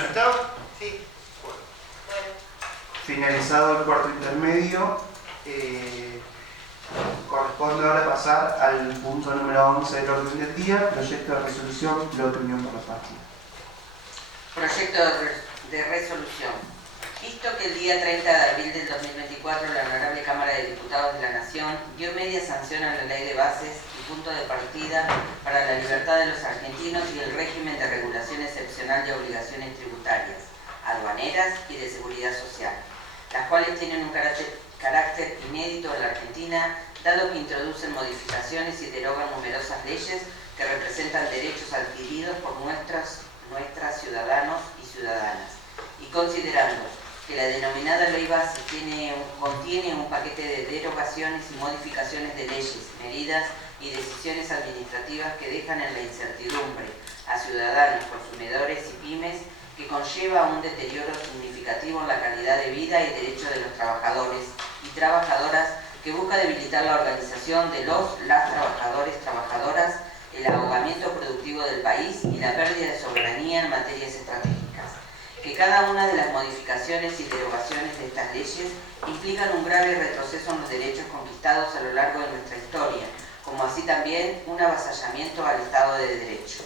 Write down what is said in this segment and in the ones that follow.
¿Listo? Sí. Bueno. Finalizado el cuarto intermedio, corresponde ahora pasar al punto número 11 del orden del día, proyecto de resolución, bloque Unión por la Patria. Proyecto de resolución. Visto que el día 30 de abril del 2024 la Honorable Cámara de Diputados de la Nación dio media sanción a la Ley de Bases y punto de partida para la libertad de los argentinos y el régimen de regulación excepcional de obligaciones tributarias, aduaneras y de seguridad social, las cuales tienen un carácter inédito en la Argentina, dado que introducen modificaciones y derogan numerosas leyes que representan derechos adquiridos por nuestras ciudadanos y ciudadanas, y considerando que la denominada Ley Base contiene un paquete de derogaciones y modificaciones de leyes, medidas y decisiones administrativas que dejan en la incertidumbre a ciudadanos, consumidores y pymes, que conlleva un deterioro significativo en la calidad de vida y derechos de los trabajadores y trabajadoras, que busca debilitar la organización de las trabajadores, trabajadoras, el ahogamiento productivo del país y la pérdida de soberanía en materias estratégicas. Que cada una de las modificaciones y derogaciones de estas leyes implican un grave retroceso en los derechos conquistados a lo largo de nuestra historia, como así también un avasallamiento al Estado de Derecho.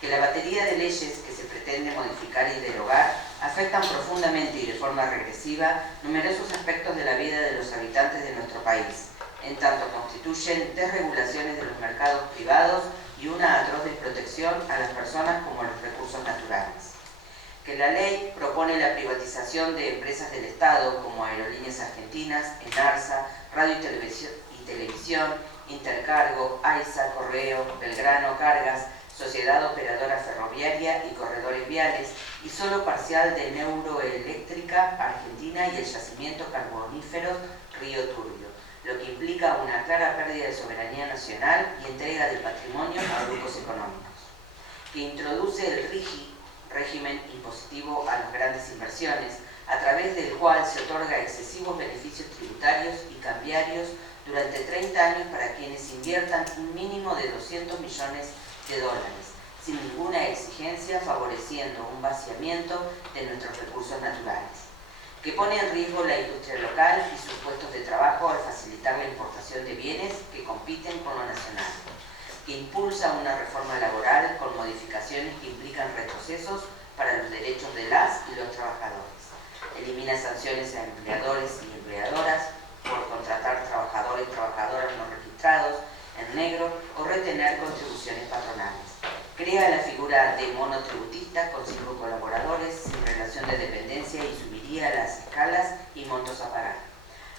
Que la batería de leyes que se pretende modificar y derogar afectan profundamente y de forma regresiva numerosos aspectos de la vida de los habitantes de nuestro país, en tanto constituyen desregulaciones de los mercados privados y una atroz desprotección a las personas como a los recursos naturales. Que la ley propone la privatización de empresas del Estado como Aerolíneas Argentinas, Enarsa, Radio y Televisión, Intercargo, AISA, Correo, Belgrano, Cargas, Sociedad Operadora Ferroviaria y Corredores Viales, y solo parcial de Neuroeléctrica Argentina y el yacimiento carbonífero Río Turbio, lo que implica una clara pérdida de soberanía nacional y entrega del patrimonio a grupos económicos. Que introduce el régimen impositivo a las grandes inversiones, a través del cual se otorga excesivos beneficios tributarios y cambiarios durante 30 años para quienes inviertan un mínimo de 200 millones de dólares, sin ninguna exigencia, favoreciendo un vaciamiento de nuestros recursos naturales. Que pone en riesgo la industria local y sus puestos de trabajo al facilitar la importación de bienes que compiten con lo nacional. Que impulsa una reforma laboral con modificaciones que implican retrocesos para los derechos de las y los trabajadores. Elimina sanciones a empleadores y empleadoras por contratar trabajadores y trabajadoras no registrados en negro o retener contribuciones patronales. Crea la figura de monotributista con 5 colaboradores sin relación de dependencia y subiría las escalas y montos a pagar.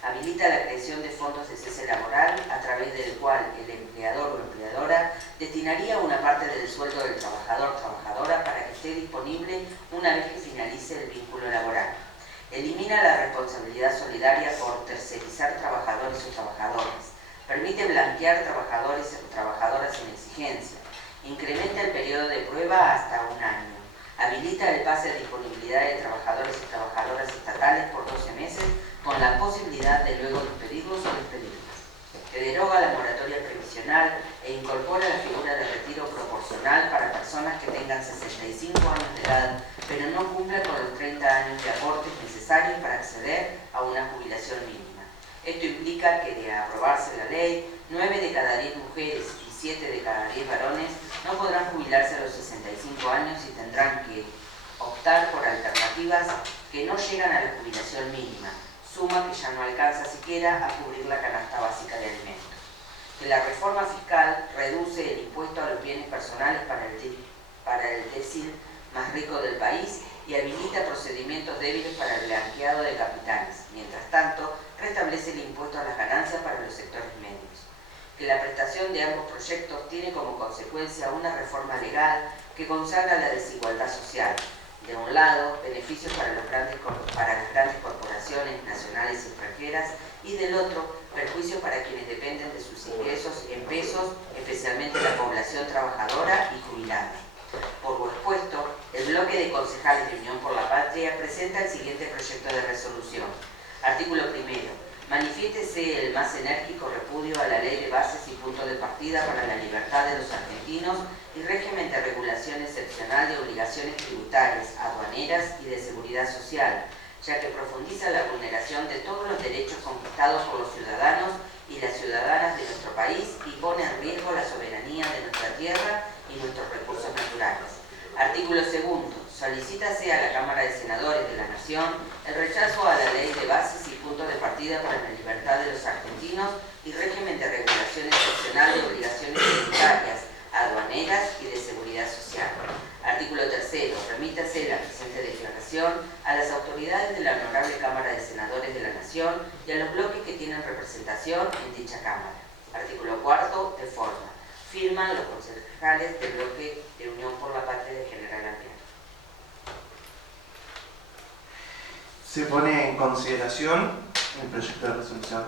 Habilita la creación de fondos de cese laboral, a través del cual el empleador o empleadora destinaría una parte del sueldo del trabajador o trabajadora para que esté disponible una vez que finalice el vínculo laboral. Elimina la responsabilidad solidaria por tercerizar trabajadores o trabajadoras. Permite blanquear trabajadores o trabajadoras sin exigencia. Incrementa el periodo de prueba hasta 1 año. Habilita el pase de disponibilidad de trabajadores y trabajadoras estatales por 12 meses, con la posibilidad de luego despedirlos o despedirlas. Que deroga la moratoria previsional e incorpora la figura de retiro proporcional para personas que tengan 65 años de edad, pero no cumplan con los 30 años de aportes necesarios para acceder a una jubilación mínima. Esto implica que, de aprobarse la ley, 9 de cada 10 mujeres y 7 de cada 10 varones no podrán jubilarse a los 65 años y tendrán que optar por alternativas que no llegan a la jubilación mínima, suma que ya no alcanza siquiera a cubrir la canasta básica de alimentos. Que la reforma fiscal reduce el impuesto a los bienes personales para el decil más rico del país y habilita procedimientos débiles para el blanqueado de capitales. Mientras tanto, restablece el impuesto a las ganancias para los sectores medios. Que la prestación de ambos proyectos tiene como consecuencia una reforma legal que consagra la desigualdad social. De un lado, beneficios para las grandes corporaciones nacionales y extranjeras, y del otro, perjuicios para quienes dependen de sus ingresos en pesos, especialmente la población trabajadora y jubilada. Por lo expuesto, el bloque de concejales de Unión por la Patria presenta el siguiente proyecto de resolución. Artículo 1. Manifiéstese el más enérgico repudio a la ley de bases y punto de partida para la libertad de los argentinos y régimen de regulación excepcional de obligaciones tributarias, aduaneras y de seguridad social, ya que profundiza la vulneración de todos los derechos conquistados por los ciudadanos y las ciudadanas de nuestro país y pone en riesgo la soberanía de nuestra tierra y nuestros recursos naturales. Artículo 2. Solicítase a la Cámara de Senadores de la Nación el rechazo a la ley de bases y punto de partida para la libertad de los argentinos y régimen de regulación excepcional de obligaciones tributarias, aduaneras y de seguridad social. Artículo 3. Remítase la presente declaración a las autoridades de la Honorable Cámara de Senadores de la Nación y a los bloques que tienen representación en dicha Cámara. Artículo 4. De forma. Firman los concejales del bloque de Unión por la Patria de General Alvear. Se pone en consideración el proyecto de resolución.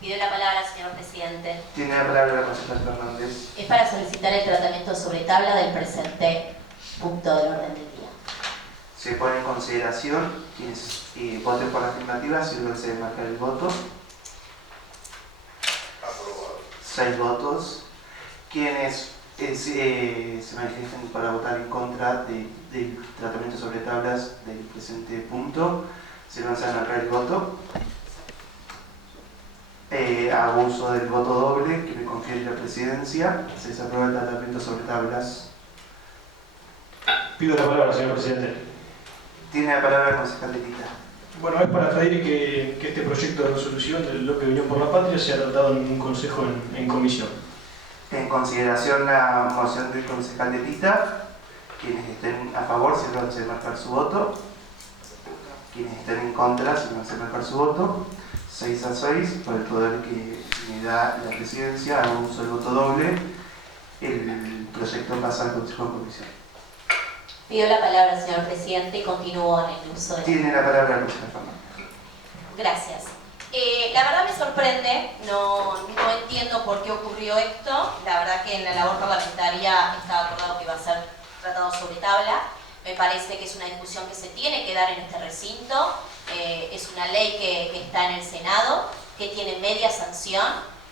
Pido la palabra, señor presidente. Tiene la palabra la concejal Fernández. Es para solicitar el tratamiento sobre tabla del presente punto del orden del día. Se pone en consideración quienes voten por la afirmativa, sírvanse de marcar el voto. Aprobado. 6 votos. Quienes se manifiesten para votar en contra del tratamiento sobre tablas del presente punto, sírvanse de marcar el voto. Hago uso del voto doble que me confiere la presidencia. Se desaprueba el tratamiento sobre tablas. Pido la palabra, señor presidente. Tiene la palabra el concejal de Tita. Bueno, es para pedir que este proyecto de resolución del bloque de Unión por la Patria sea tratado en un consejo en comisión. En consideración la moción del concejal de Tita, quienes estén a favor, sírvanse de marcar su voto. Quienes estén en contra, sírvanse de marcar su voto. 6 a 6, por el poder que me da la presidencia, hago uso del voto doble. El proyecto pasa al consejo en comisión. Pido la palabra, señor presidente, y continúo en el uso de... Tiene la palabra la concejal Fernández. Gracias. La verdad me sorprende, no entiendo por qué ocurrió esto. La verdad que en la labor parlamentaria estaba acordado que iba a ser tratado sobre tabla. Me parece que es una discusión que se tiene que dar en este recinto. Es una ley que está en el Senado, que tiene media sanción,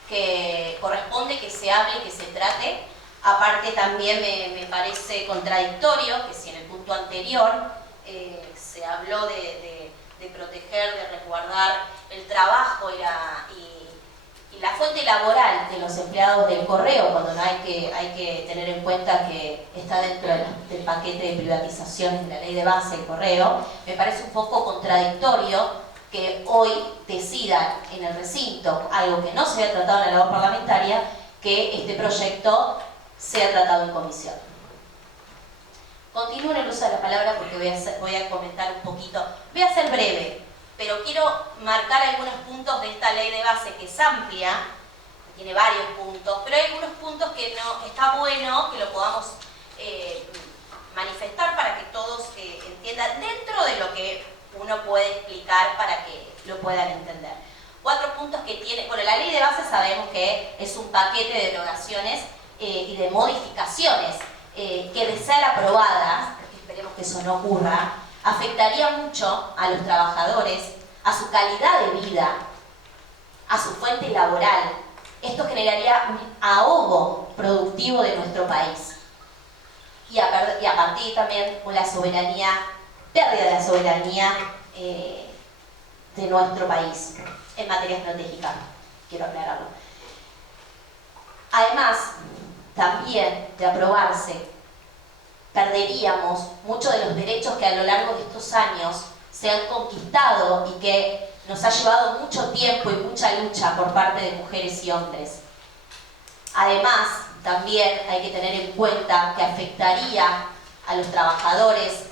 que corresponde que se hable y que se trate. Aparte también me parece contradictorio que si en el punto anterior se habló de proteger, de resguardar el trabajo y la fuente laboral de los empleados del correo, cuando no hay que tener en cuenta que está dentro del paquete de privatizaciones de la ley de base del correo, me parece un poco contradictorio que hoy decidan en el recinto, algo que no se haya tratado en la labor parlamentaria, que este proyecto sea tratado en comisión. Continúo en el uso de la palabra porque voy a comentar un poquito. Voy a ser breve, pero quiero marcar algunos puntos de esta ley de base que es amplia, tiene varios puntos, pero hay algunos puntos que está bueno que lo podamos manifestar para que todos entiendan dentro de lo que uno puede explicar para que lo puedan entender. 4 puntos que tiene, bueno, la ley de base sabemos que es un paquete de derogaciones y de modificaciones que de ser aprobadas, porque esperemos que eso no ocurra, afectaría mucho a los trabajadores, a su calidad de vida, a su fuente laboral. Esto generaría un ahogo productivo de nuestro país y a partir también con la soberanía, pérdida de la soberanía de nuestro país en materia estratégica, quiero aclararlo. Además, también de aprobarse, perderíamos muchos de los derechos que a lo largo de estos años se han conquistado y que nos ha llevado mucho tiempo y mucha lucha por parte de mujeres y hombres. Además, también hay que tener en cuenta que afectaría a los trabajadores,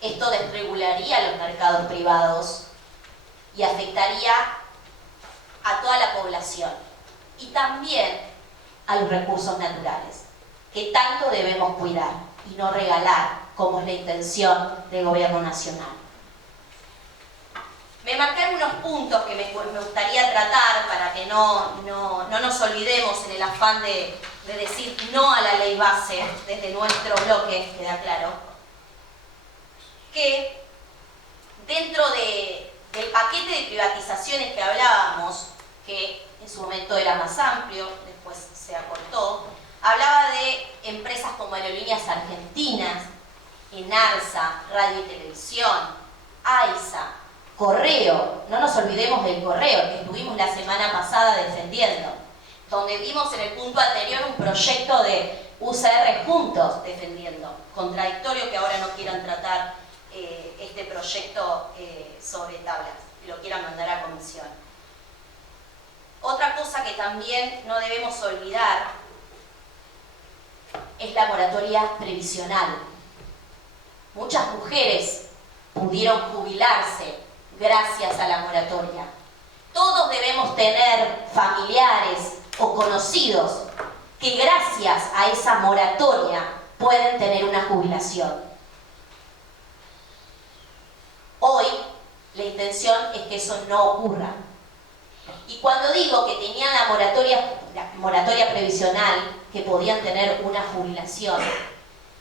esto desregularía los mercados privados y afectaría a toda la población y también a los recursos naturales, que tanto debemos cuidar y no regalar, como es la intención del gobierno nacional. Me marqué algunos puntos que me gustaría tratar para que no nos olvidemos en el afán de decir no a la ley base desde nuestro bloque, queda claro, que dentro del paquete de privatizaciones que proyecto era más amplio, después se acortó. Hablaba de empresas como Aerolíneas Argentinas, Enarsa, Radio y Televisión, AISA, Correo. No nos olvidemos del Correo, que estuvimos la semana pasada defendiendo, donde vimos en el punto anterior un proyecto de UCR juntos defendiendo. Contradictorio que ahora no quieran tratar este proyecto sobre tablas y lo quieran mandar a comisión. Otra cosa que también no debemos olvidar es la moratoria previsional. Muchas mujeres pudieron jubilarse gracias a la moratoria. Todos debemos tener familiares o conocidos que gracias a esa moratoria pueden tener una jubilación. Hoy la intención es que eso no ocurra. Y cuando digo que tenían la moratoria previsional, que podían tener una jubilación,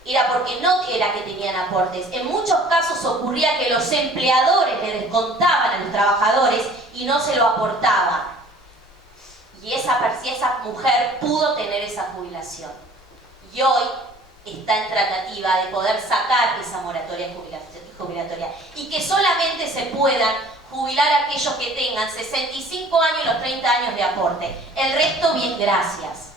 era porque no era que tenían aportes. En muchos casos ocurría que los empleadores le descontaban a los trabajadores y no se lo aportaba. Y esa mujer pudo tener esa jubilación. Y hoy está en tratativa de poder sacar esa moratoria jubilatoria y que solamente se puedan jubilar aquellos que tengan 65 años y los 30 años de aporte. El resto, bien, gracias.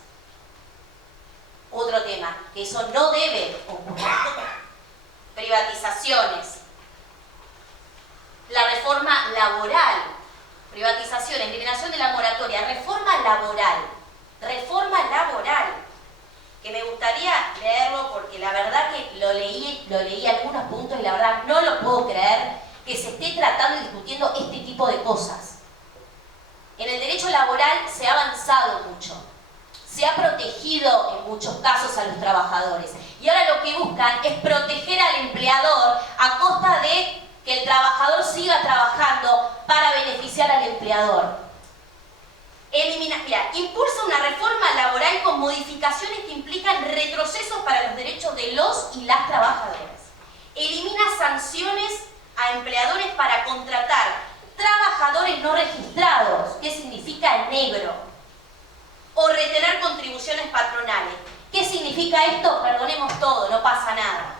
Otro tema, que eso no debe ocurrir. Privatizaciones. La reforma laboral. Privatizaciones, eliminación de la moratoria. Reforma laboral. Reforma laboral. Que me gustaría leerlo porque la verdad que lo leí algunos puntos y la verdad no lo puedo creer que se esté tratando y discutiendo este tipo de cosas. En el derecho laboral se ha avanzado mucho. Se ha protegido en muchos casos a los trabajadores. Y ahora lo que buscan es proteger al empleador a costa de que el trabajador siga trabajando para beneficiar al empleador. Impulsa una reforma laboral con modificaciones que implican retrocesos para los derechos de los y las trabajadoras. Elimina sanciones a empleadores para contratar trabajadores no registrados, ¿qué significa negro? O retener contribuciones patronales. ¿Qué significa esto? Perdonemos todo, no pasa nada.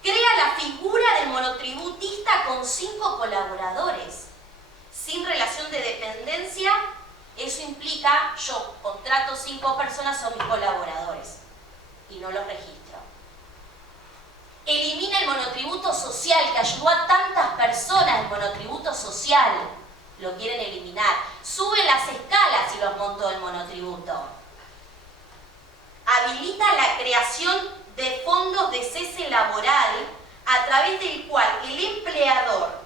Crea la figura del monotributista con 5 colaboradores, sin relación de dependencia. Eso implica, yo contrato 5 personas, son mis colaboradores, y no los registro. Elimina el monotributo social, que ayudó a tantas personas, el monotributo social. Lo quieren eliminar. Suben las escalas y los montos del monotributo. Habilita la creación de fondos de cese laboral a través del cual el empleador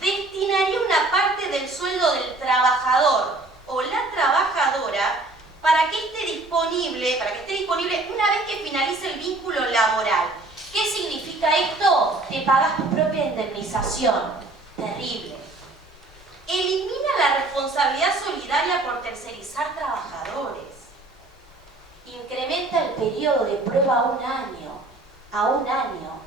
destinaría una parte del sueldo del trabajador o la trabajadora para que esté disponible una vez que finalice el vínculo laboral. ¿Qué significa esto? Te pagas tu propia indemnización. Terrible. Elimina la responsabilidad solidaria por tercerizar trabajadores. Incrementa el periodo de prueba a 1 año. A 1 año.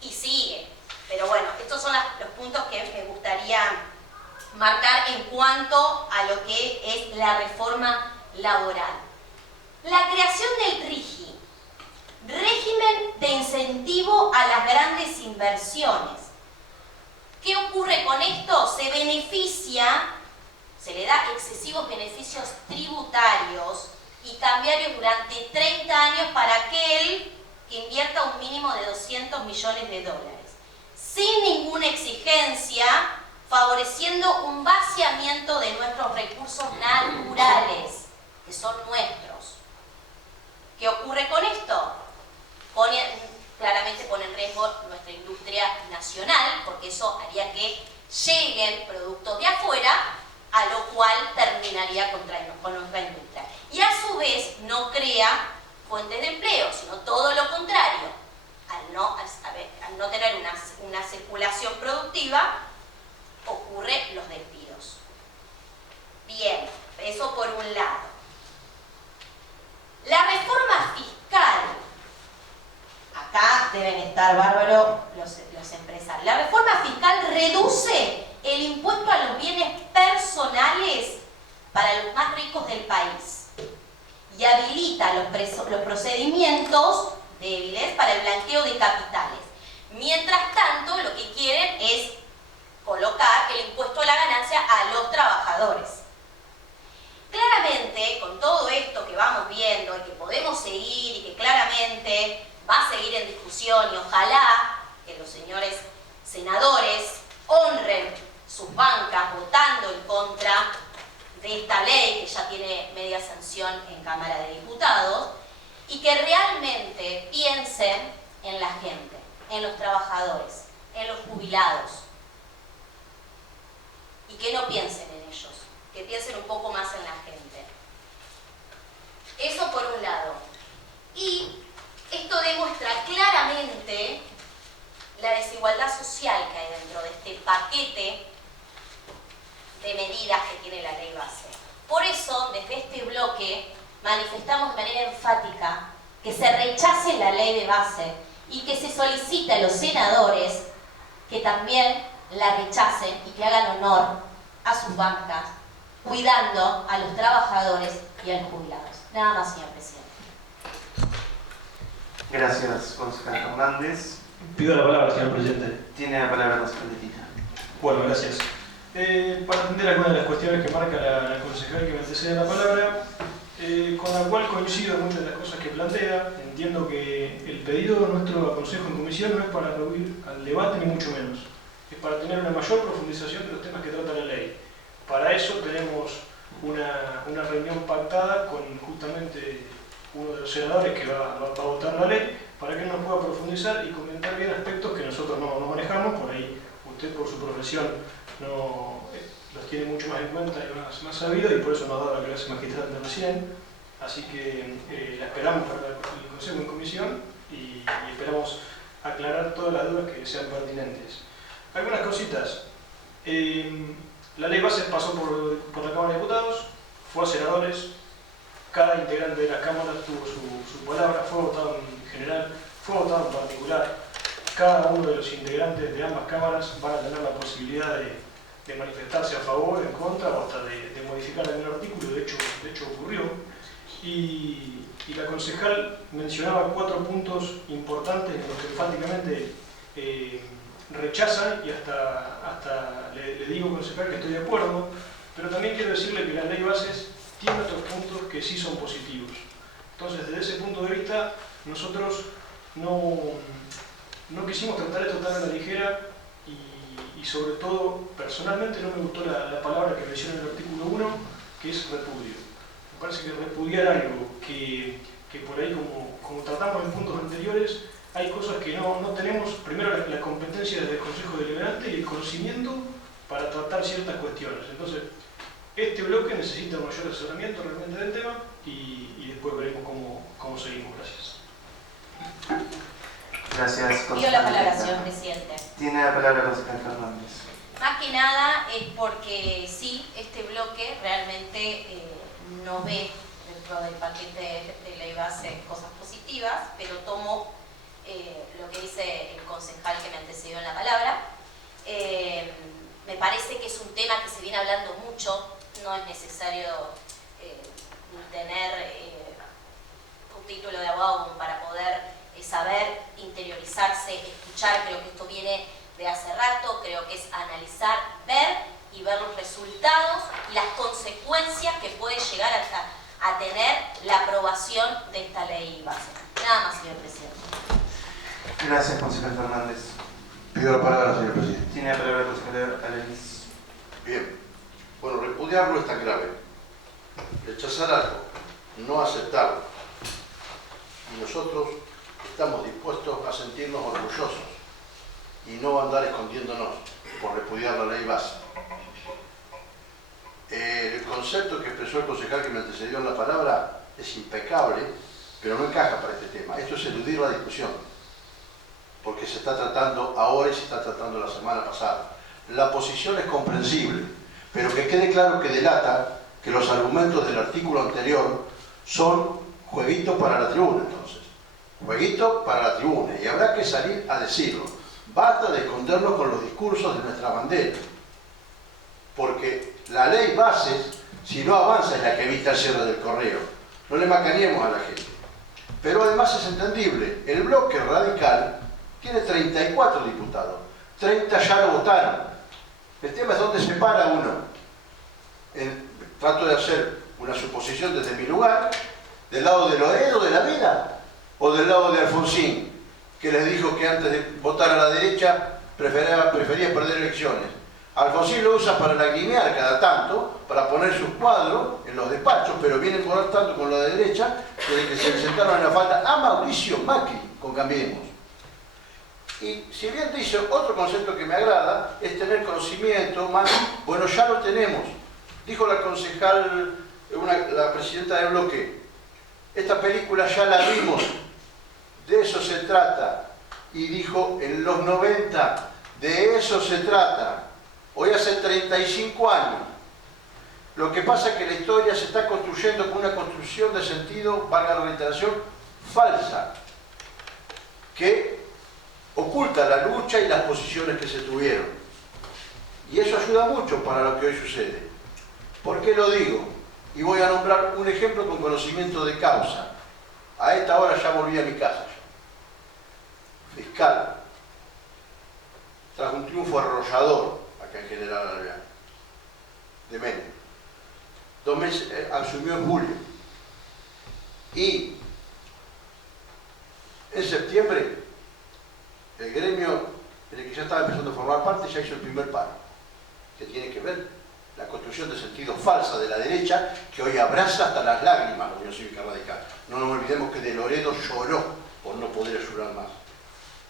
Y sigue. Pero bueno, estos son los puntos que me gustaría marcar en cuanto a lo que es la reforma laboral. La creación del RIGI, régimen de incentivo a las grandes inversiones. ¿Qué ocurre con esto? Se le da excesivos beneficios tributarios y cambiarios durante 30 años para aquel que invierta un mínimo de 200 millones de dólares, sin ninguna exigencia, favoreciendo un vaciamiento de nuestros recursos naturales, que son nuestros. ¿Qué ocurre con esto? Claramente pone en riesgo nuestra industria nacional, porque eso haría que lleguen productos de afuera, a lo cual terminaría con nuestra industria. Y a su vez no crea fuentes de empleo, sino todo lo contrario. Al no tener una circulación productiva, ocurren los despidos. Bien, eso por un lado. La reforma fiscal. Acá deben estar bárbaros los empresarios. La reforma fiscal reduce el impuesto a los bienes personales personales para los más ricos del país y habilita los procedimientos débiles para el blanqueo de capitales. Mientras tanto, lo que quieren es colocar el impuesto a la ganancia a los trabajadores. Claramente, con todo esto que vamos viendo y que podemos seguir y que claramente va a seguir en discusión, y ojalá que los señores senadores honren sus bancas votando en contra de esta ley que ya tiene media sanción en Cámara de Diputados, y que realmente piensen en la gente, en los trabajadores, en los jubilados, y que no piensen en ellos, que piensen un poco más en la gente. Eso por un lado. Y esto demuestra claramente la desigualdad social que hay dentro de este paquete de medidas que tiene la ley base. Por eso, desde este bloque, manifestamos de manera enfática que se rechace la ley de base y que se solicite a los senadores que también la rechacen y que hagan honor a sus bancas, cuidando a los trabajadores y a los jubilados. Nada más, señor presidente. Gracias, concejal Fernández. Pido la palabra, señor presidente. Tiene la palabra el concejal de Tita. Bueno, gracias. Para atender algunas de las cuestiones que marca la concejal que me antecede la palabra, con la cual coincido en muchas de las cosas que plantea. Entiendo que el pedido de nuestro consejo en comisión no es para rehuir al debate ni mucho menos, es para tener una mayor profundización de los temas que trata la ley. Para eso tenemos una reunión pactada con justamente uno de los senadores que va a votar la ley, para que él nos pueda profundizar y comentar bien aspectos que nosotros no manejamos. Por ahí usted, por su profesión, los tiene mucho más en cuenta y más sabido, y por eso nos ha dado la clase magistral de recién. Así que la esperamos para el consejo en comisión y esperamos aclarar todas las dudas que sean pertinentes. Algunas cositas. La ley base pasó por la Cámara de Diputados, fue a senadores, cada integrante de las cámaras tuvo su palabra, fue votado en general, fue votado en particular. Cada uno de los integrantes de ambas cámaras van a tener la posibilidad de manifestarse a favor, en contra o hasta de modificar algún artículo. De hecho ocurrió. Y la concejal mencionaba 4 puntos importantes en los que enfáticamente rechazan, y hasta le digo, concejal, que estoy de acuerdo, pero también quiero decirle que la ley bases tiene otros puntos que sí son positivos. Entonces, desde ese punto de vista, nosotros no quisimos tratar esto tan a la ligera, y sobre todo, personalmente no me gustó la palabra que menciona en el artículo 1, que es repudio. Me parece que repudiar algo que por ahí, como tratamos en puntos anteriores, hay cosas que no tenemos, primero la competencia desde el Consejo Deliberante y el conocimiento para tratar ciertas cuestiones. Entonces, este bloque necesita un mayor asesoramiento realmente del tema, y después veremos cómo seguimos. Gracias. Gracias, concejal. Pido la palabra, señor presidente. Tiene la palabra el concejal Fernández. Más que nada es porque sí, este bloque realmente no ve dentro del paquete de ley base cosas positivas, pero tomo lo que dice el concejal que me antecedió en la palabra. Me parece que es un tema que se viene hablando mucho, no es necesario tener un título de abogado como para poder saber, interiorizarse, escuchar. Creo que esto viene de hace rato, creo que es analizar, ver y ver los resultados y las consecuencias que puede llegar a tener la aprobación de esta ley base. Nada más, señor presidente. Gracias, concejal Fernández. Pido la palabra, señor presidente. Tiene la palabra el concejal Arelis. Bien. Bueno, repudiarlo es tan grave. Rechazar algo, no aceptarlo. Y nosotros estamos dispuestos a sentirnos orgullosos y no andar escondiéndonos por repudiar la ley base. El concepto que expresó el concejal que me antecedió en la palabra es impecable, pero no encaja para este tema. Esto es eludir la discusión, porque se está tratando ahora y se está tratando la semana pasada. La posición es comprensible, pero que quede claro que delata que los argumentos del artículo anterior son jueguitos para la tribuna, entonces. Jueguito para la tribuna, y habrá que salir a decirlo. Basta de escondernos con los discursos de nuestra bandera, porque la ley bases, si no avanza, es la que evita el cierre del correo. No le macaneemos a la gente. Pero además es entendible, el bloque radical tiene 34 diputados, 30 ya lo votaron. El tema es dónde se para uno. Trato de hacer una suposición desde mi lugar, del lado de Loredo de la Vida o del lado de Alfonsín, que les dijo que antes de votar a la derecha prefería perder elecciones. Alfonsín lo usa para lagrimear cada tanto, para poner sus cuadros en los despachos, pero vienen por tanto con la derecha desde que se le sentaron en la falda a Mauricio Macri con Cambiemos. Y si bien dice otro concepto que me agrada, es tener conocimiento más, bueno, ya lo tenemos. Dijo la concejal, la presidenta del bloque, esta película ya la vimos, de eso se trata. Y dijo, en los 90, de eso se trata. Hoy hace 35 años. Lo que pasa es que la historia se está construyendo con una construcción de sentido, valga la reiteración, falsa, que oculta la lucha y las posiciones que se tuvieron. Y eso ayuda mucho para lo que hoy sucede. ¿Por qué lo digo? Y voy a nombrar un ejemplo con conocimiento de causa. A esta hora ya volví a mi casa. Fiscal. Tras un triunfo arrollador acá en General Alvear, de Menem. 2 meses, asumió en julio. Y en septiembre, el gremio en el que ya estaba empezando a formar parte ya hizo el primer paro, que tiene que ver la construcción de sentido falsa de la derecha, que hoy abraza hasta las lágrimas la Unión Cívica Radical. No nos olvidemos que de Loredo lloró por no poder ayudar más.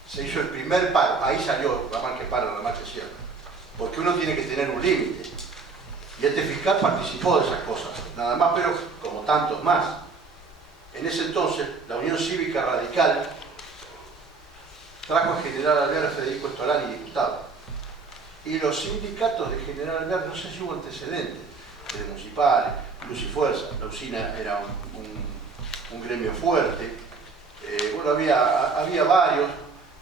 Se hizo el primer paro, ahí salió la mal que para, la mal que cierra. Porque uno tiene que tener un límite. Y este fiscal participó de esas cosas, nada más, pero como tantos más. En ese entonces, la Unión Cívica Radical trajo a General Alvear a Federico Estolani, diputado. Y los sindicatos de General Alvear, no sé si hubo antecedentes, de municipales, Luz y Fuerza, la usina era un gremio fuerte. Bueno, había varios,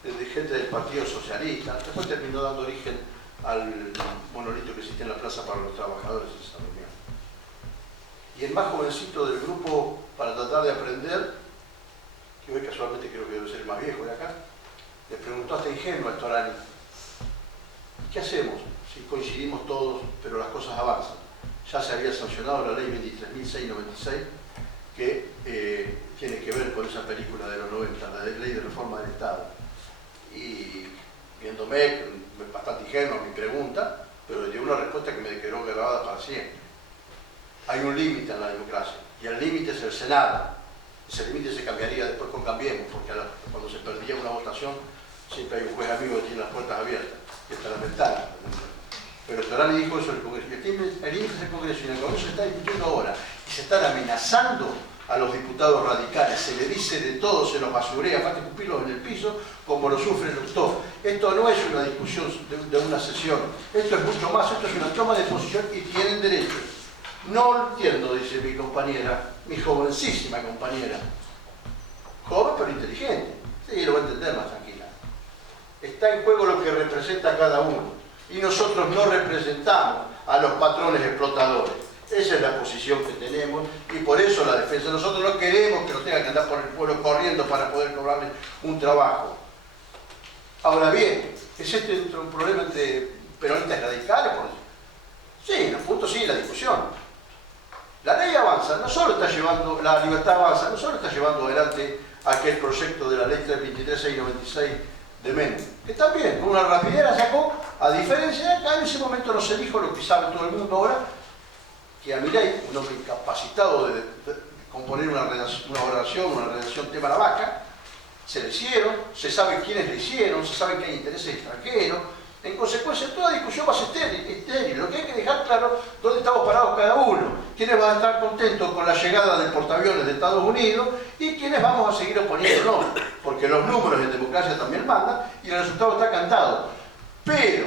de gente del Partido Socialista. Después terminó dando origen al monolito que existe en la Plaza para los Trabajadores de esa reunión. Y el más jovencito del grupo, para tratar de aprender, que hoy casualmente creo que debe ser el más viejo de acá, le preguntó hasta ingenuo a Estolani: ¿qué hacemos si coincidimos todos, pero las cosas avanzan? Ya se había sancionado la ley 23.696, que tiene que ver con esa película de los 90, la ley de reforma del Estado. Y viéndome bastante ingenuo a mi pregunta, pero le dio una respuesta que me quedó grabada para siempre. Hay un límite en la democracia, y el límite es el Senado. Ese límite se cambiaría después con Cambiemos, porque cuando se perdía una votación, siempre hay un juez amigo que tiene las puertas abiertas y está las ventanas. Pero Estolani dijo eso en el Congreso. El límite es el Congreso, y en el Congreso se está discutiendo ahora, y se están amenazando a los diputados radicales, se le dice de todo, se los basurea, falta escupirlos en el piso, como lo sufren los dos. Esto no es una discusión de una sesión, esto es mucho más, esto es una toma de posición y tienen derecho. No lo entiendo, dice mi compañera, mi jovencísima compañera. Joven pero inteligente, sí, lo va a entender más tranquila. Está en juego lo que representa cada uno, y nosotros no representamos a los patrones explotadores. Esa es la posición que tenemos, y por eso la defensa. Nosotros no queremos que nos tengan que andar por el pueblo corriendo para poder cobrarle un trabajo. Ahora bien, ¿es este un problema entre peronistas y radicales? Sí, en un punto sí, la discusión. La ley avanza, no solo está llevando, la libertad avanza, no solo está llevando adelante aquel proyecto de la ley 323.696 de Menem, que también con una rapidez la sacó, a diferencia de acá, en ese momento no se dijo lo que sabe todo el mundo ahora, que a Milei, un hombre incapacitado de componer una redacción tema la vaca, se le hicieron, se sabe quiénes le hicieron, se sabe que hay intereses extranjeros. En consecuencia, toda discusión va a ser estéril. Lo que hay que dejar claro dónde estamos parados cada uno, quiénes van a estar contentos con la llegada del portaaviones de Estados Unidos y quiénes vamos a seguir oponiéndonos, porque los números en democracia también mandan y el resultado está cantado. Pero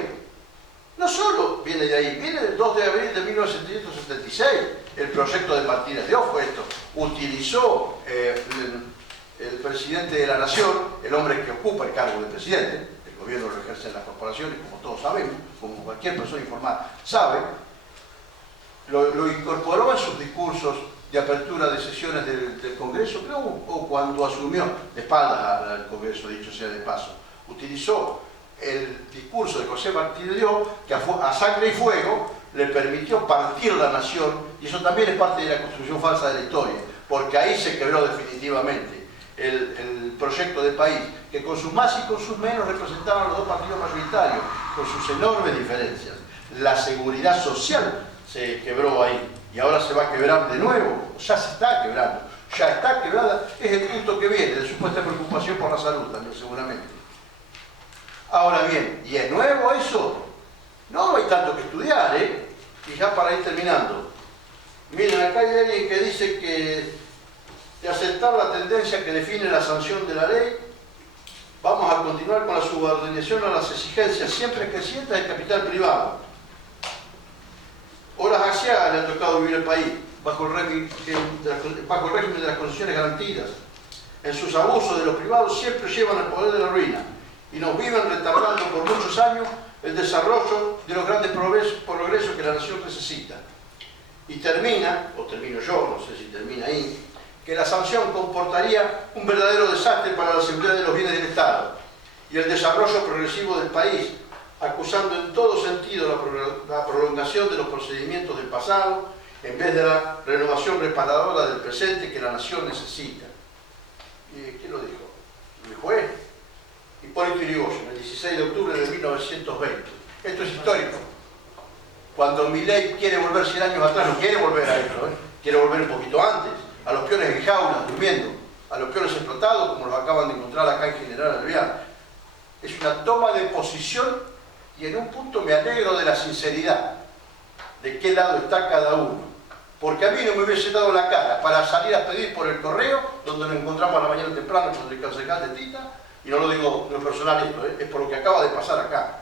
no solo viene de ahí, viene del 2 de abril de 1976, el proyecto de Martínez de Ojo. Esto utilizó el presidente de la Nación, el hombre que ocupa el cargo de presidente. El gobierno lo ejerce en las corporaciones, como todos sabemos, como cualquier persona informada sabe, lo incorporó en sus discursos de apertura de sesiones del Congreso, creo, o cuando asumió, de espaldas al Congreso, dicho sea de paso, utilizó el discurso de José Martí de Dios, que a sangre y fuego le permitió partir la nación, y eso también es parte de la construcción falsa de la historia, porque ahí se quebró definitivamente el proyecto de país, que con sus más y con sus menos representaban los dos partidos mayoritarios, con sus enormes diferencias. La seguridad social se quebró ahí, y ahora se va a quebrar de nuevo, ya se está quebrando, ya está quebrada, es el punto que viene de supuesta preocupación por la salud también, seguramente. Ahora bien, ¿y es nuevo eso? No hay tanto que estudiar, ¿eh? Y ya para ir terminando, miren, acá hay alguien que dice que de aceptar la tendencia que define la sanción de la ley, vamos a continuar con la subordinación a las exigencias siempre crecientes del capital privado. Horas asiagas le han tocado vivir el país bajo el régimen de las condiciones garantidas. En sus abusos de los privados siempre llevan al poder de la ruina y nos viven retardando por muchos años el desarrollo de los grandes progresos que la nación necesita. Y termina, o termino yo, no sé si termina ahí, que la sanción comportaría un verdadero desastre para la seguridad de los bienes del Estado y el desarrollo progresivo del país, acusando en todo sentido la prolongación de los procedimientos del pasado en vez de la renovación reparadora del presente que la nación necesita. ¿Y quién lo dijo? El juez Hipólito Yrigoyen, el 16 de octubre de 1920. Esto es histórico. Cuando Milei quiere volver 100 años atrás, no quiere volver a esto, quiere volver un poquito antes, a los peones en jaulas, durmiendo, a los peones explotados, como los acaban de encontrar acá en General Alvear. Es una toma de posición y en un punto me alegro de la sinceridad, de qué lado está cada uno. Porque a mí no me hubiese dado la cara para salir a pedir por el correo, donde nos encontramos a la mañana temprano con el concejal de Tita, y no lo digo no es personal esto, es por lo que acaba de pasar acá.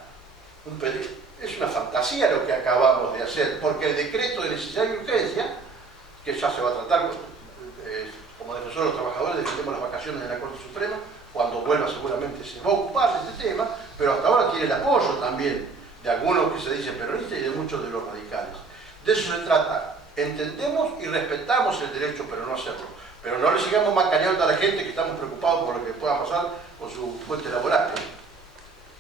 Un pedido. Es una fantasía lo que acabamos de hacer, porque el decreto de necesidad y urgencia, que ya se va a tratar como defensor de los trabajadores, defendemos las vacaciones de la Corte Suprema, cuando vuelva seguramente se va a ocupar de este tema, pero hasta ahora tiene el apoyo también de algunos que se dicen peronistas y de muchos de los radicales. De eso se trata. Entendemos y respetamos el derecho, pero no hacerlo. Pero no le sigamos macaneando a la gente que estamos preocupados por lo que pueda pasar con su fuente laboral.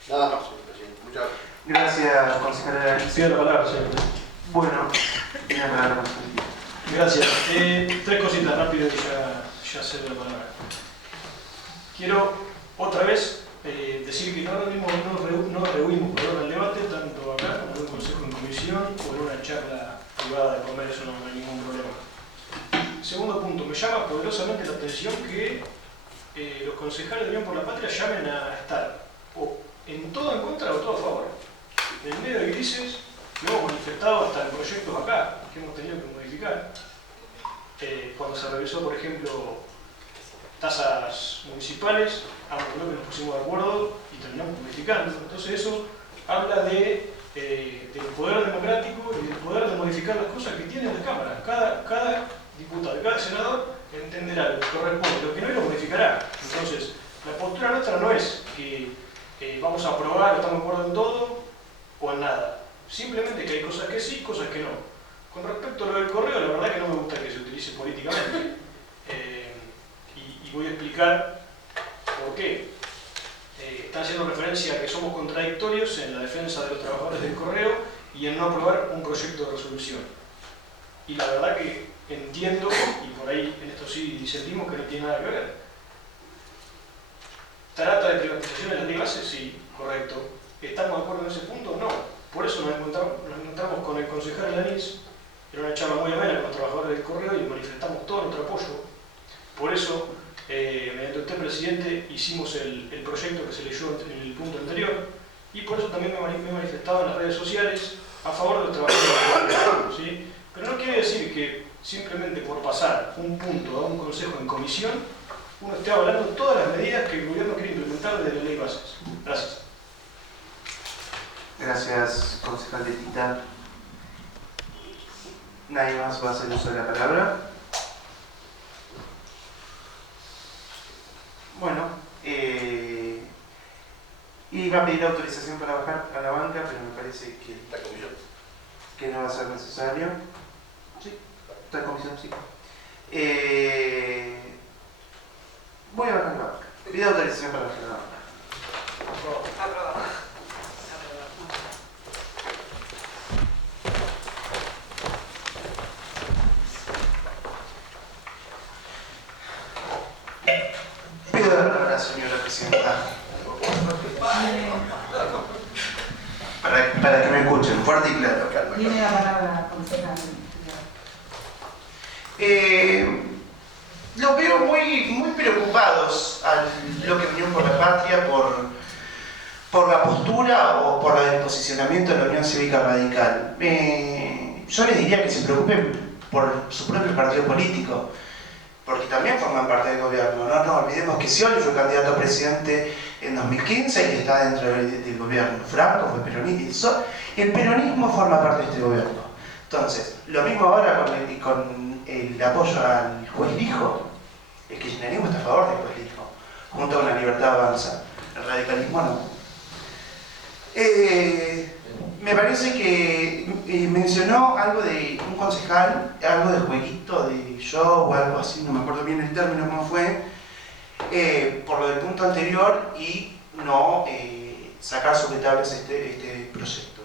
Nada más, señor presidente. Muchas gracias. Gracias, consejera. Pido la palabra, señor. Bueno, tiene la palabra, consejera. Gracias. Tres cositas rápido y ya cedo la palabra. Quiero otra vez decir que no nos reunimos por hora el debate, tanto acá como en un consejo en comisión o en una charla privada de comer, eso no hay ningún problema. Segundo punto, me llama poderosamente la atención que los concejales de Unión por la Patria llamen a estar o en todo en contra o todo a favor. En el medio de crisis lo hemos manifestado hasta en proyectos acá que hemos tenido que modificar. Cuando se revisó, por ejemplo, tasas municipales, creo que nos pusimos de acuerdo y terminamos modificando. Entonces eso habla del poder democrático y del poder de modificar las cosas que tiene la Cámara. Cada diputado, cada senador entenderá lo que corresponde, lo que no lo modificará. Entonces, la postura nuestra no es que vamos a aprobar, estamos de acuerdo en todo o en nada. Simplemente que hay cosas que sí, cosas que no. Con respecto a lo del correo, la verdad que no me gusta que se utilice políticamente. Y voy a explicar por qué. Están haciendo referencia a que somos contradictorios en la defensa de los trabajadores del correo y en no aprobar un proyecto de resolución. Y la verdad que entiendo, y por ahí en esto sí disentimos, que no tiene nada que ver. ¿Trata de privatización de la ley base? Sí, correcto. ¿Estamos de acuerdo en ese punto? No. Por eso nos encontramos con el concejal Lanís, era una charla muy amena con los trabajadores del correo y manifestamos todo nuestro apoyo. Por eso, mediante usted, presidente, hicimos el proyecto que se leyó en el punto anterior y por eso también me he manifestado en las redes sociales a favor de los trabajadores del correo, ¿sí? Pero no quiere decir que simplemente por pasar un punto a un consejo en comisión uno esté hablando de todas las medidas que el gobierno quiere implementar desde la ley bases. Gracias. Gracias, concejal de Tita. Nadie más va a hacer uso de la palabra. Bueno, iba a pedir autorización para bajar a la banca, pero me parece que la comisión. no va a ser necesario. Sí, está en comisión, sí. Voy a bajar la banca. Pido autorización para bajar la banca. Pido la palabra, señora presidenta. Para que me escuchen, fuerte y claro. Tiene la palabra, concejal. Los veo muy preocupados al bloque Unión por la Patria por la postura o por el posicionamiento de la Unión Cívica Radical. Yo les diría que se preocupen por su propio partido político, porque también forman parte del gobierno. No nos olvidemos que Scioli fue candidato a presidente en 2015 y está dentro del gobierno. Franco fue peronista. El peronismo forma parte de este gobierno. Entonces, lo mismo ahora con el apoyo al juez Lijo. El kirchnerismo está a favor del juez Lijo, junto con la Libertad Avanza. El radicalismo no. Me parece que mencionó algo de un concejal, algo de jueguito, de show o algo así, no me acuerdo bien el término cómo fue, por lo del punto anterior y no sacar sobre tablas este proyecto.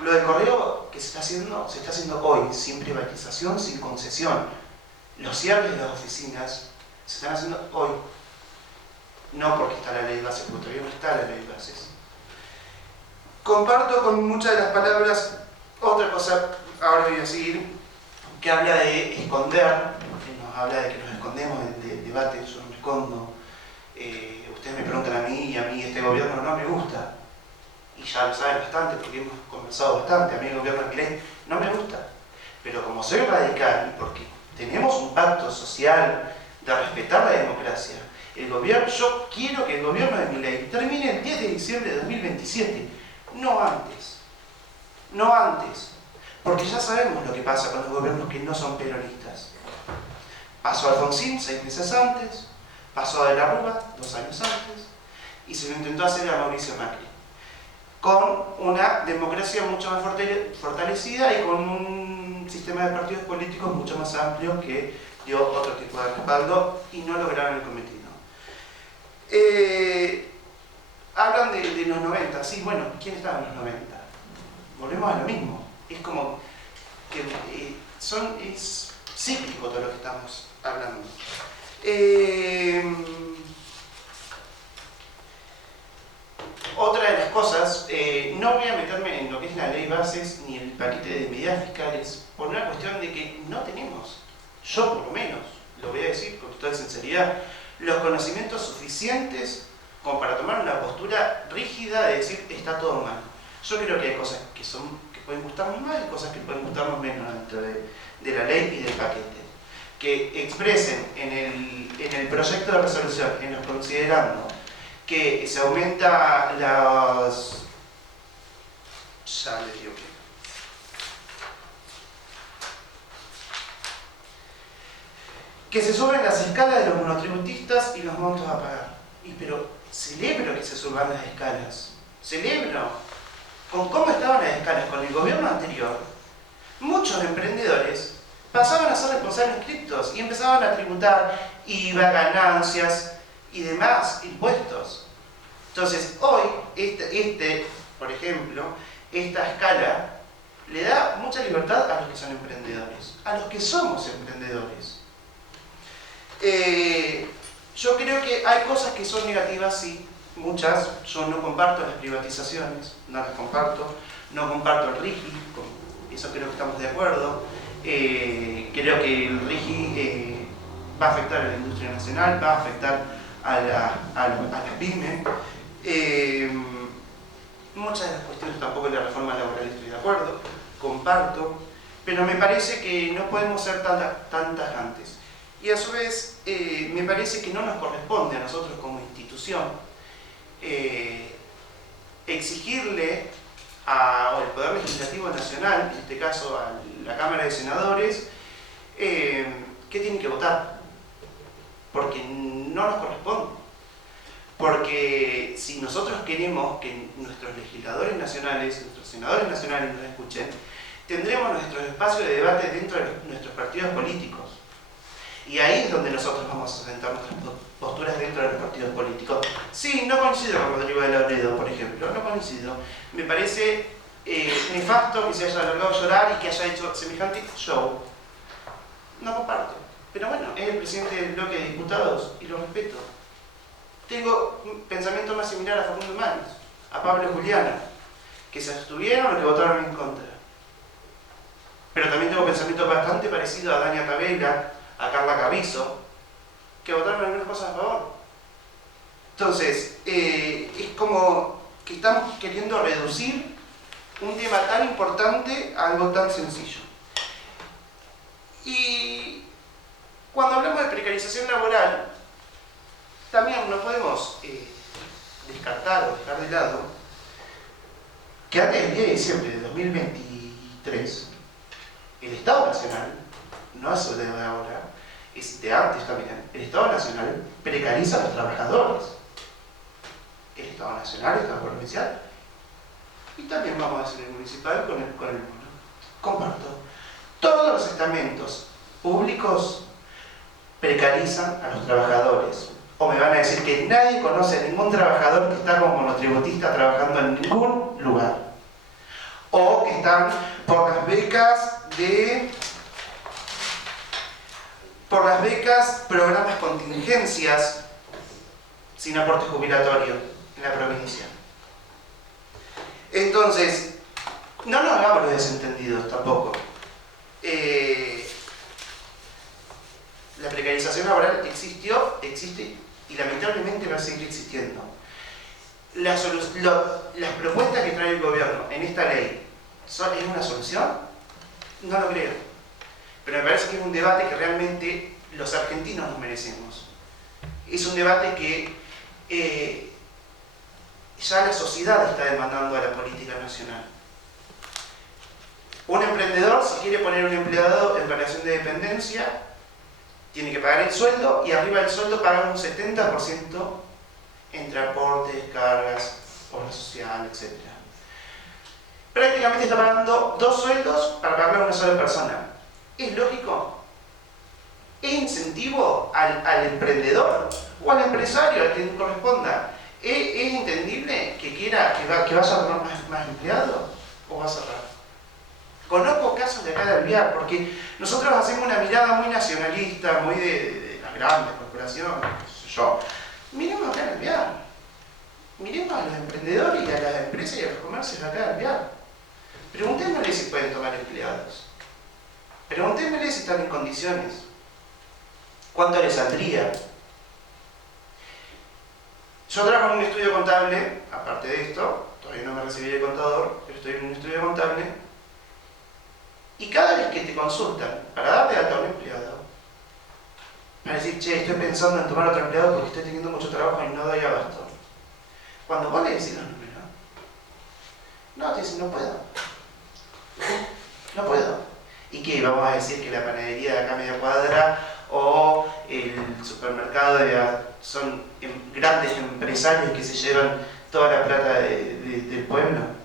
Lo del correo que se está haciendo hoy, sin privatización, sin concesión. Los cierres de las oficinas se están haciendo hoy. No porque está la ley de bases, porque todavía no está la ley de bases. Comparto con muchas de las palabras otra cosa, ahora voy a seguir, que habla de esconder, que nos habla de que nos escondemos del debate. Yo no me escondo. Ustedes me preguntan a mí y a mí este gobierno no me gusta. Y ya lo saben bastante porque hemos conversado bastante. A mí el gobierno de Milei no me gusta. Pero como soy radical y porque tenemos un pacto social de respetar la democracia, yo quiero que el gobierno de Milei termine el 10 de diciembre de 2027, no antes. No antes. Porque ya sabemos lo que pasa con los gobiernos que no son peronistas. Pasó Alfonsín 6 meses antes, pasó a De la Rúa 2 años antes, y se lo intentó hacer a Mauricio Macri, con una democracia mucho más fortalecida y con un sistema de partidos políticos mucho más amplio que dio otro tipo de respaldo y no lograron el cometido. Hablan de los 90, sí, bueno, ¿quién estaba en los 90? Volvemos a lo mismo, es como que es cíclico todo lo que estamos hablando. Otra de las cosas, no voy a meterme en lo que es la ley bases ni el paquete de medidas fiscales por una cuestión de que no tenemos, yo por lo menos, lo voy a decir con total sinceridad, los conocimientos suficientes como para tomar una postura rígida de decir está todo mal. Yo creo que hay cosas que pueden gustarnos más y cosas que pueden gustarnos menos dentro de la ley y del paquete. Que expresen en el proyecto de resolución, en los considerando que se aumenta las... Ya les digo que se suben las escalas de los monotributistas y los montos a pagar. Pero celebro que se suban las escalas. Celebro. Con cómo estaban las escalas con el gobierno anterior, muchos emprendedores pasaban a ser responsables criptos y empezaban a tributar IVA, ganancias y demás impuestos. Entonces, hoy, por ejemplo, esta escala le da mucha libertad a los que son emprendedores, a los que somos emprendedores. Yo creo que hay cosas que son negativas, sí, muchas. Yo no comparto las privatizaciones, no las comparto, no comparto el RIGI, eso creo que estamos de acuerdo. Creo que el RIGI va a afectar a la industria nacional, va a afectar a las pymes. Muchas de las cuestiones tampoco de la reforma laboral estoy de acuerdo, comparto, pero me parece que no podemos ser tan tajantes. Y a su vez, me parece que no nos corresponde a nosotros como institución exigirle al Poder Legislativo Nacional, en este caso a la Cámara de Senadores, que tienen que votar, porque no nos corresponde. Porque si nosotros queremos que nuestros legisladores nacionales, nuestros senadores nacionales nos escuchen, tendremos nuestros espacios de debate dentro de nuestros partidos políticos. Y ahí es donde nosotros vamos a sentar nuestras posturas dentro de los partidos políticos. Sí, no coincido con Rodrigo de Lauredo, por ejemplo, no coincido. Me parece nefasto que se haya alargado a llorar y que haya hecho semejante show. No comparto. Pero bueno, es el presidente del bloque de diputados y lo respeto. Tengo un pensamiento más similar a Facundo Manes, a Pablo Juliano, que se abstuvieron o que votaron en contra. Pero también tengo pensamiento bastante parecido a Dania Tabela, a Carla Cabizo, que votaron algunas cosas a favor. Entonces, es como que estamos queriendo reducir un tema tan importante a algo tan sencillo. Y cuando hablamos de precarización laboral, también no podemos descartar o dejar de lado que antes del 10 de diciembre de 2023, el Estado Nacional, no es solo de ahora, es de antes también, el Estado Nacional precariza a los trabajadores. El Estado Nacional, el Estado Provincial, y también vamos a hacer el municipal con el bono. Comparto. Todos los estamentos públicos precarizan a los trabajadores. O me van a decir que nadie conoce a ningún trabajador que está como monotributista trabajando en ningún lugar. O que están por las becas programas contingencias sin aporte jubilatorio en la provincia. Entonces, no nos hagamos los desentendidos tampoco. La precarización laboral existió, existe y lamentablemente va a seguir existiendo. Las propuestas que trae el gobierno en esta ley, ¿es una solución? No lo creo. Pero me parece que es un debate que realmente los argentinos nos merecemos. Es un debate que ya la sociedad está demandando a la política nacional. Un emprendedor, si quiere poner un empleado en relación de dependencia, tiene que pagar el sueldo y arriba del sueldo paga un 70% entre aportes, cargas, obra social, etc. Prácticamente está pagando 2 sueldos para pagarle a una sola persona. ¿Es lógico? ¿Es incentivo al emprendedor o al empresario, a quien corresponda? ¿Es entendible que quiera que vaya a tomar más empleados o va a cerrar? Conozco casos de acá de Alvear, porque nosotros hacemos una mirada muy nacionalista, muy de las grandes corporaciones, qué sé yo. Miremos acá en Alvear. Miremos a los emprendedores y a las empresas y a los comercios de acá de Alvear. Preguntémosle si pueden tomar empleados. Preguntémosle si están en condiciones. ¿Cuánto les saldría? Yo trabajo en un estudio contable, aparte de esto, todavía no me recibí de contador, pero estoy en un estudio contable. Y cada vez que te consultan para dar de alta a un empleado, para decir, che, estoy pensando en tomar otro empleado porque estoy teniendo mucho trabajo y no doy abasto. Cuando vos le decís los números, no, te dicen, no puedo. No puedo. ¿Y qué? ¿Vamos a decir que la panadería de acá media cuadra o el supermercado son grandes empresarios que se llevan toda la plata del pueblo?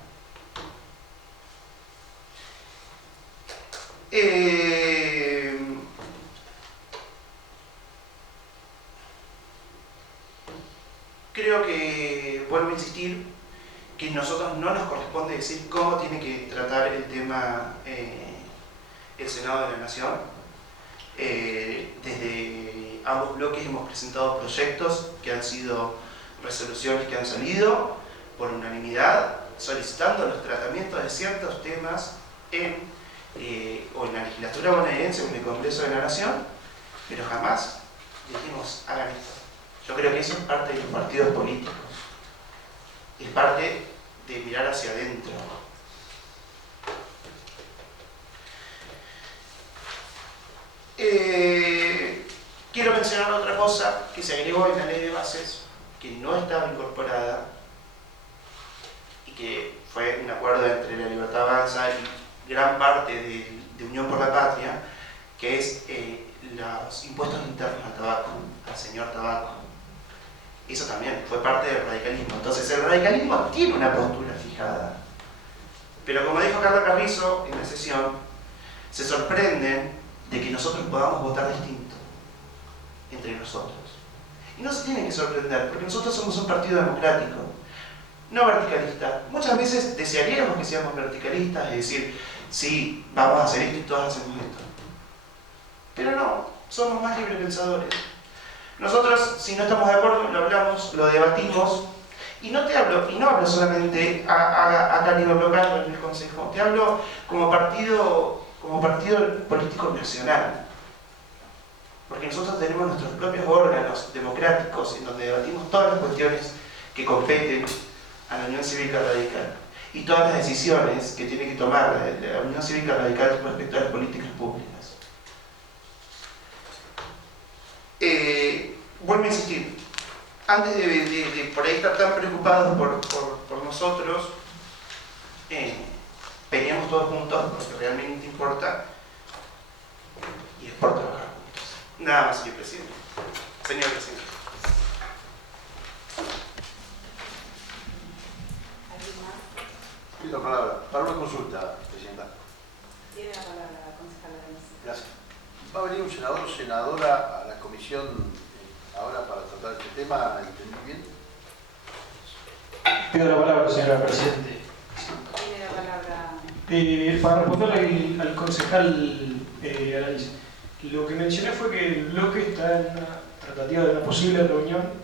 Creo que, vuelvo a insistir, que a nosotros no nos corresponde decir cómo tiene que tratar el tema el Senado de la Nación. Desde ambos bloques hemos presentado proyectos que han sido resoluciones que han salido por unanimidad, solicitando los tratamientos de ciertos temas o en la legislatura bonaerense o en el Congreso de la Nación, pero jamás dijimos, hagan esto. Yo creo que eso es parte de los partidos políticos, es parte de mirar hacia adentro. Quiero mencionar otra cosa que se agregó en la ley de bases, que no estaba incorporada y que fue un acuerdo entre la Libertad Avanza y gran parte de Unión por la Patria, que es los impuestos internos al tabaco, al señor tabaco. Eso también fue parte del radicalismo. Entonces el radicalismo tiene una postura fijada. Pero como dijo Carla Carrizo en la sesión, se sorprenden de que nosotros podamos votar distinto entre nosotros. Y no se tienen que sorprender, porque nosotros somos un partido democrático, no verticalista. Muchas veces desearíamos que seamos verticalistas, es decir, sí, vamos a hacer esto y todos hacemos esto. Pero no, somos más librepensadores. Nosotros, si no estamos de acuerdo, lo hablamos, lo debatimos, y no hablo solamente acá a nivel local en el Consejo, te hablo como partido político nacional. Porque nosotros tenemos nuestros propios órganos democráticos en donde debatimos todas las cuestiones que competen a la Unión Cívica Radical y todas las decisiones que tiene que tomar la Unión Cívica Radical respecto a las políticas públicas. Vuelvo a insistir, antes de por ahí estar tan preocupados por nosotros, peleamos todos juntos porque realmente importa y es por trabajar juntos. Nada más, señor presidente. Señor presidente. Pido la palabra. Para una consulta, presidenta. Tiene la palabra, concejal Lorenzo. Gracias. ¿Va a venir un senador o senadora a la comisión ahora para tratar este tema? ¿Entendí bien? Pido la palabra, señora Presidente. Tiene la palabra. Para responderle al concejal Araiza, lo que mencioné fue que el bloque está en una tratativa de una posible reunión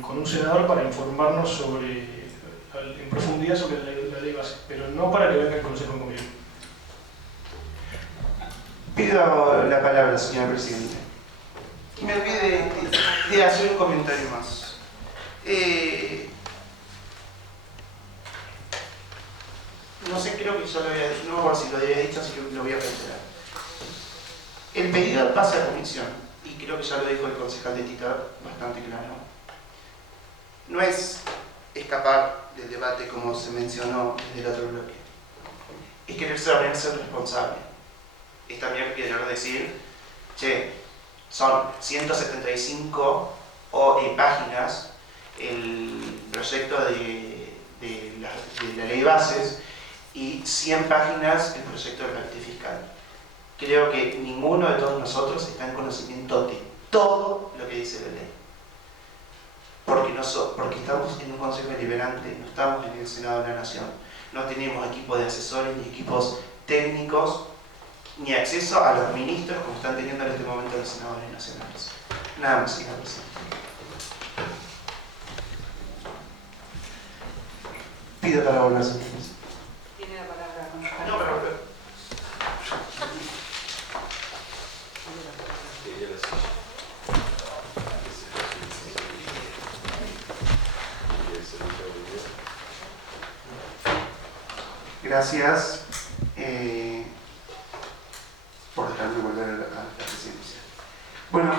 con un senador para informarnos en profundidad sobre la ley base, pero no para que venga el Consejo en comisión. Pido la palabra, señor presidente. Y me olvide de hacer un comentario más. No sé, creo que ya lo había dicho, no me acuerdo si lo había dicho, así que lo voy a reiterar. El pedido pasa a comisión, y creo que ya lo dijo el concejal de Tita bastante claro. No es escapar del debate como se mencionó desde el otro bloque. Es querer ser responsable. Es también querer decir, che, son 175 páginas el proyecto de la ley de bases y 100 páginas el proyecto del pacto fiscal. Creo que ninguno de todos nosotros está en conocimiento de todo lo que dice la ley. Porque estamos en un Consejo Deliberante, no estamos en el Senado de la Nación, no tenemos equipo de asesores ni equipos técnicos, ni acceso a los ministros como están teniendo en este momento los senadores nacionales. Nada más, señor presidente. Pido para volver, señor presidente. Tiene la palabra, concejal. No, pero... Gracias por dejarme volver a la presidencia. Bueno,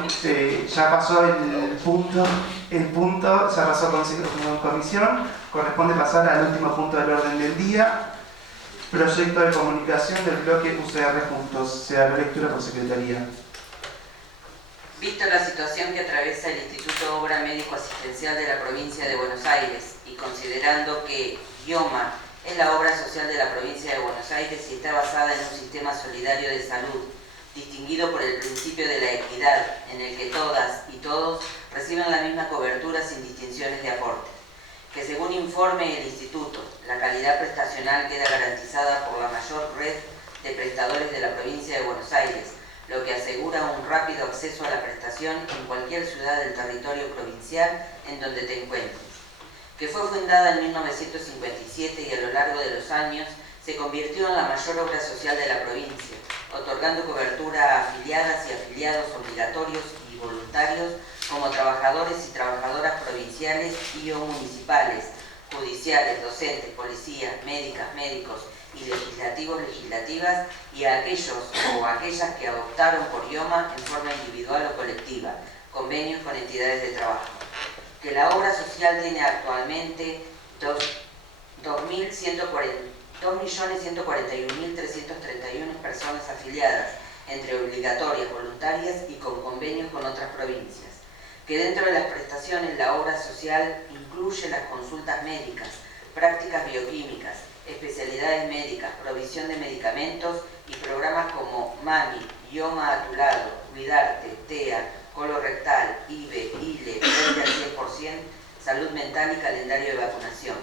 ya pasó el punto, ya pasó con comisión, corresponde pasar al último punto del orden del día, proyecto de comunicación del bloque UCR Juntos. Se dará lectura por secretaría. Visto la situación que atraviesa el Instituto Obra Médico Asistencial de la provincia de Buenos Aires y considerando que IOMA es la obra social de la provincia de Buenos Aires y está basada en un sistema solidario de salud, distinguido por el principio de la equidad, en el que todas y todos reciben la misma cobertura sin distinciones de aportes, que según informe el Instituto, la calidad prestacional queda garantizada por la mayor red de prestadores de la provincia de Buenos Aires, lo que asegura un rápido acceso a la prestación en cualquier ciudad del territorio provincial en donde te encuentres, que fue fundada en 1957 y a lo largo de los años se convirtió en la mayor obra social de la provincia, otorgando cobertura a afiliadas y afiliados obligatorios y voluntarios como trabajadores y trabajadoras provinciales y o municipales, judiciales, docentes, policías, médicas, médicos y legislativos, legislativas, y a aquellos o aquellas que adoptaron por IOMA en forma individual o colectiva, convenios con entidades de trabajo. Que la obra social tiene actualmente 2.141.331 personas afiliadas, entre obligatorias, voluntarias y con convenios con otras provincias. Que dentro de las prestaciones la obra social incluye las consultas médicas, prácticas bioquímicas, especialidades médicas, provisión de medicamentos y programas como MAMI, Ioma a tu lado, Cuidarte, TEA, Colorectal, IBE, ILE, Frente al 100%, Salud Mental y Calendario de Vacunación.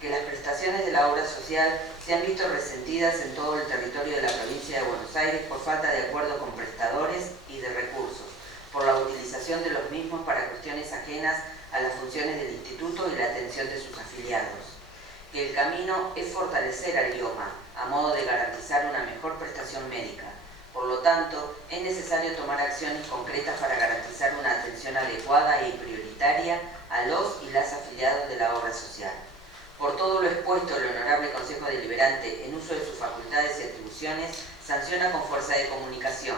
Que las prestaciones de la obra social se han visto resentidas en todo el territorio de la provincia de Buenos Aires por falta de acuerdo con prestadores y de recursos, por la utilización de los mismos para cuestiones ajenas a las funciones del instituto y la atención de sus afiliados. Que el camino es fortalecer al IOMA a modo de garantizar una mejor prestación médica. Por lo tanto, es necesario tomar acciones concretas para garantizar una atención adecuada y prioritaria a los y las afiliados de la obra social. Por todo lo expuesto, el Honorable Consejo Deliberante, en uso de sus facultades y atribuciones, sanciona con fuerza de comunicación.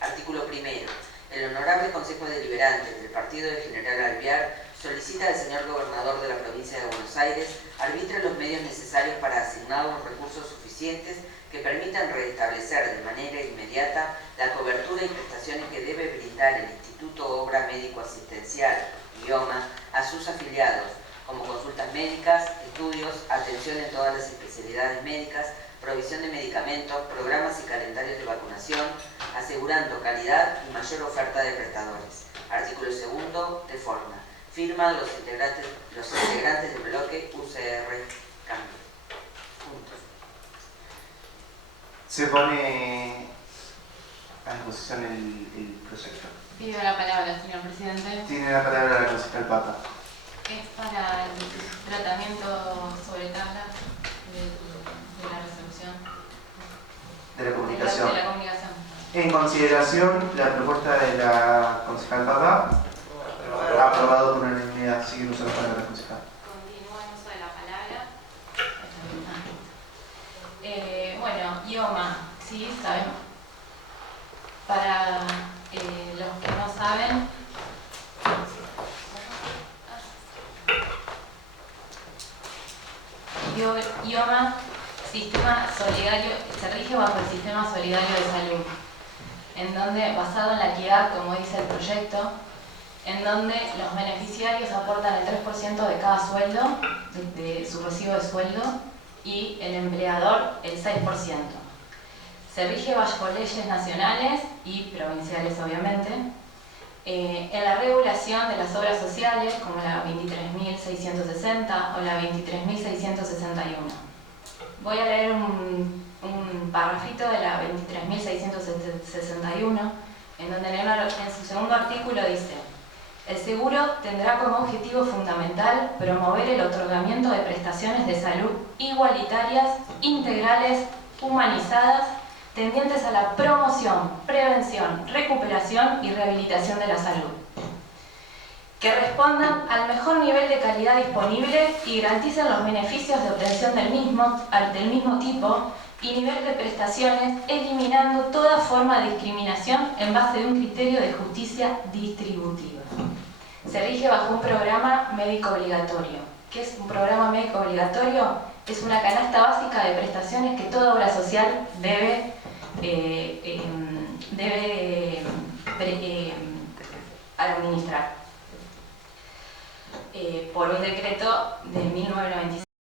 Artículo primero. El Honorable Consejo Deliberante del Partido de General Alvear solicita al señor Gobernador de la Provincia de Buenos Aires arbitre los medios necesarios para asignar los recursos suficientes que permitan restablecer de manera inmediata la cobertura y prestaciones que debe brindar el Instituto Obra Médico Asistencial, IOMA, a sus afiliados, como consultas médicas, estudios, atención en todas las especialidades médicas, provisión de medicamentos, programas y calendarios de vacunación, asegurando calidad y mayor oferta de prestadores. Artículo segundo, de forma. Firman los integrantes del bloque UCR Cambio. Punto. Se pone a disposición el proyecto. Pido la palabra, señor presidente. Tiene la palabra la concejal Pata. Es para el tratamiento sobre tabla de la resolución. De la comunicación. De la comunicación. En consideración, la propuesta de la concejal Pata, aprobado por unanimidad. Sigue usando la palabra concejal. Continúa el uso de la palabra. Bueno, IOMA, sí, sabemos. Para los que no saben, IOMA, sistema solidario, se rige bajo el sistema solidario de salud, en donde, basado en la equidad, como dice el proyecto, en donde los beneficiarios aportan el 3% de cada sueldo, de su recibo de sueldo, y el empleador el 6%. Se rige bajo leyes nacionales y provinciales, obviamente, en la regulación de las obras sociales, como la 23.660 o la 23.661. Voy a leer un parrafito de la 23.661, en donde en su segundo artículo dice: el seguro tendrá como objetivo fundamental promover el otorgamiento de prestaciones de salud igualitarias, integrales, humanizadas, tendientes a la promoción, prevención, recuperación y rehabilitación de la salud, que respondan al mejor nivel de calidad disponible y garanticen los beneficios de obtención del mismo tipo y nivel de prestaciones, eliminando toda forma de discriminación en base de un criterio de justicia distributiva. Se rige bajo un programa médico obligatorio. ¿Qué es un programa médico obligatorio? Es una canasta básica de prestaciones que toda obra social debe administrar por un decreto de 1996.